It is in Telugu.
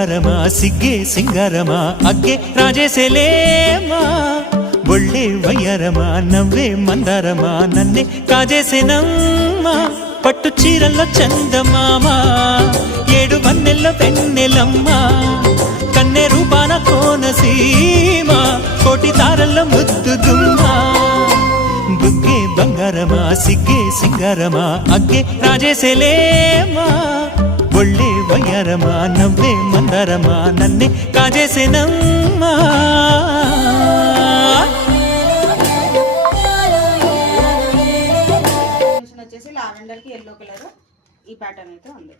బంగారమా సిగ్గే సింగారమా అగ్గే రాజేసేలేమా ఒళ్ళే వయ్యారమా నవ్వే మందారమా నన్నే కాజేసేనమ్మా పట్టు చీరల్లో చందమామా ఏడు వన్నెల్లో పెన్నెలమ్మా కన్నె రూపాన కోనసీమ కోటి తారల్లో ముద్దుదుమ్మా బుగ్గే బంగారమా సిగ్గే సింగారమా అగ్గే రాజేసేలేమా ఒళ్ళే వయ్యారమా నవ్వే మందారమా నన్నే కాజేసేనమ్మా వచ్చేసి లావెండర్ కి ఎల్లో కలర్ ఈ ప్యాటర్న్ అయితే ఉంది.